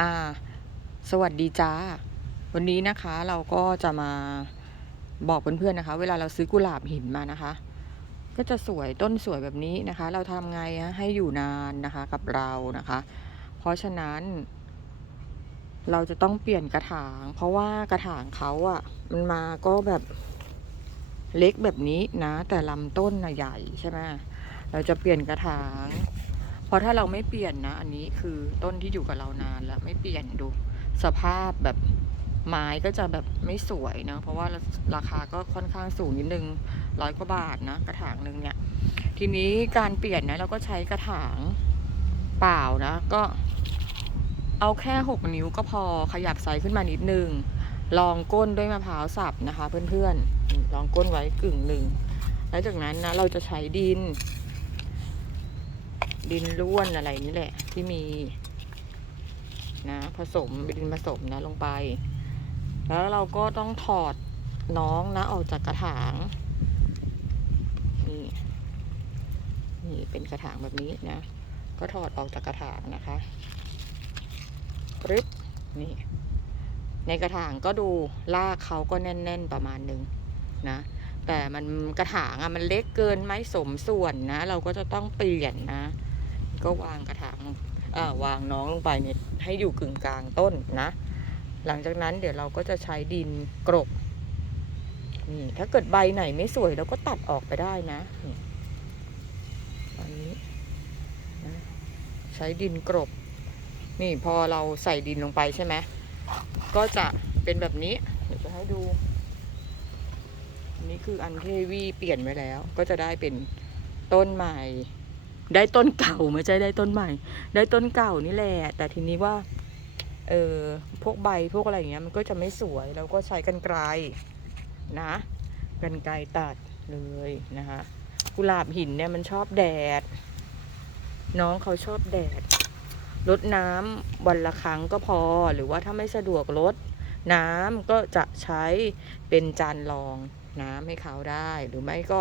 อ่า สวัสดีจ้า วันนี้นะคะเราก็จะมาบอกเพื่อนๆนะคะ เวลาเราซื้อกุหลาบหินมานะคะ ก็จะสวยต้นสวยแบบนี้นะคะ เราทำไงฮะให้อยู่นานนะคะกับเรานะคะ เพราะฉะนั้น เราจะต้องเปลี่ยนกระถาง เพราะว่ากระถางเขาอะ่ะ มันมาก็แบบเล็กแบบนี้นะ แต่ลำต้นน่ะใหญ่ใช่ไหมเราจะเปลี่ยนกระถาง เพราะถ้าเราไม่เปลี่ยนนะ อันนี้คือต้นที่อยู่กับเรานานแล้วไม่เปลี่ยนดู สภาพแบบไม้ก็จะแบบไม่สวยเนะ เพราะว่าราคาก็ค่อนข้างสูงนิดนึงร้อยกว่าบาทนะ กระถางหนึ่งเนี่ย ทีนี้การเปลี่ยนนะเราก็ใช้กระถางเปล่านะ ก็เอาแค่หกนิ้วก็พอขยับไซส์ขึ้นมานิดนึง ลองก้นด้วยมะพร้าวสับนะคะ เพื่อนๆลองก้นไว้กึ่งหนึ่งแล้วจากนั้นนะเราจะใช้ดิน ดินร่วนอะไรนี่แหละ ที่มี นะ ผสมดินผสมนะลงไป แล้วเราก็ต้องถอดน้องนะออกจากกระถาง นี่นี่เป็นกระถางแบบนี้นะ ก็ถอดออกจากกระถางนะคะริบนี่ ในกระถางก็ดูลากเขาก็แน่น ๆ ประมาณหนึ่งนะ แต่มันกระถางอะมันเล็กเกินไม่สมส่วนนะ เราก็จะต้องเปลี่ยนนะ ก็วางกระถางวางน้องลงไปเนี่ยให้อยู่กึ่งกลางต้นนะ หลังจากนั้นเดี๋ยวเราก็จะใช้ดินกรบนี่ถ้าเกิดใบไหนไม่สวยเราก็ตัดออกไปได้นะนี่ตอนนี้นะใช้ดินกรบ นี่พอเราใส่ดินลงไปใช่ไหมก็จะเป็นแบบนี้ เดี๋ยวจะให้ดูอันนี้คืออันที่วีเปลี่ยนไว้แล้ว ก็จะได้เป็นต้นใหม่ ได้ต้นเก่าไม่ใช่ได้ต้นใหม่ ได้ต้นเก่านี่แหละ แต่ทีนี้ว่า เออพวกใบพวกอะไรอย่างเงี้ยมันก็จะไม่สวยเราก็ใช้กันไกลนะกันไกลตัดเลยนะคะกุหลาบหินเนี่ยมันชอบแดด น้องเขาชอบแดดลดน้ำวันละครั้งก็พอหรือว่าถ้าไม่สะดวกลดน้ำก็จะใช้เป็นจานรองน้ำให้เขาได้ หรือไม่ก็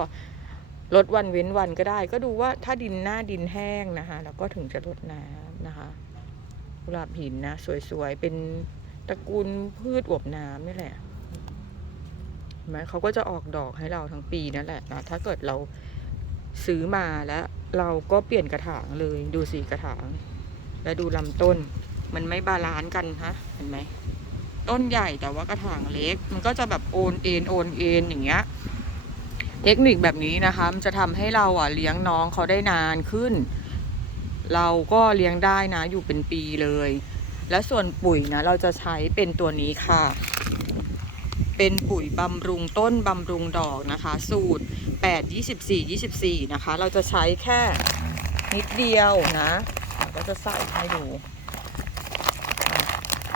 ลดวันเว้นวันก็ได้ ก็ดูว่าถ้าดินหน้าดินแห้งนะคะแล้วก็ถึงจะลดน้ำนะคะกุหลาบหินนะ สวยๆ เป็นตระกูลพืชอวบน้ำนี่แหละเห็นไหมเขาก็จะออกดอกให้เราทั้งปีนั่นแหละนะถ้าเกิดเราซื้อมาแล้วเราก็เปลี่ยนกระถางเลยดูสีกระถาง แล้วดูลำต้น มันไม่บาลานซ์กันฮะเห็นไหมต้นใหญ่แต่ว่ากระถางเล็ก มันก็จะแบบโอนเอ็นโอนเอ็นอย่างเงี้ย เทคนิคแบบนี้นะคะมันจะทำให้เราอะเลี้ยงน้องเขาได้นานขึ้น เราก็เลี้ยงได้นะอยู่เป็นปีเลย และส่วนปุ๋ยนะเราจะใช้เป็นตัวนี้ค่ะ เป็นปุ๋ยบำรุงต้นบำรุงดอกนะคะ สูตร 8 24 24 นะคะ เราจะใช้แค่นิดเดียวนะก็จะใส่ให้ดู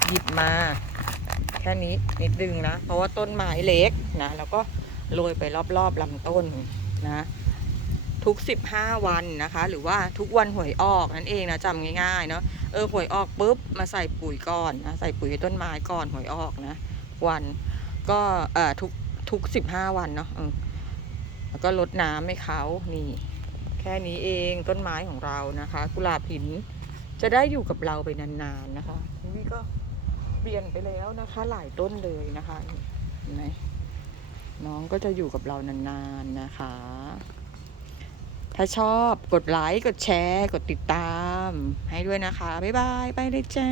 หยิบมา แค่นี้นิดนึงนะ เพราะว่าต้นไม้เล็กนะ แล้วก็ โรยไปรอบๆลำต้นนะทุก 15 วันนะคะ หรือว่าทุกวันหวยออกนั่นเองนะจำง่ายๆเนาะเออหวยออกปุ๊บมาใส่ปุ๋ยก่อนนะใส่ปุ๋ยต้นไม้ก่อนหวยออกนะ วันก็เอ่อทุกทุก 15 วันเนาะแล้วก็ลดน้ำให้เขานี่ แค่นี้เองต้นไม้ของเรานะคะ กุหลาบหินจะได้อยู่กับเราไปนานๆนะคะนี่ก็เปลี่ยนไปแล้วนะคะ หลายต้นเลยนะคะเห็นไหม น้องก็จะอยู่กับเรานานๆนะคะ ถ้าชอบกดไลค์ กดแชร์ กดติดตาม ให้ด้วยนะคะ บ๊ายบาย ไปเลยจ้า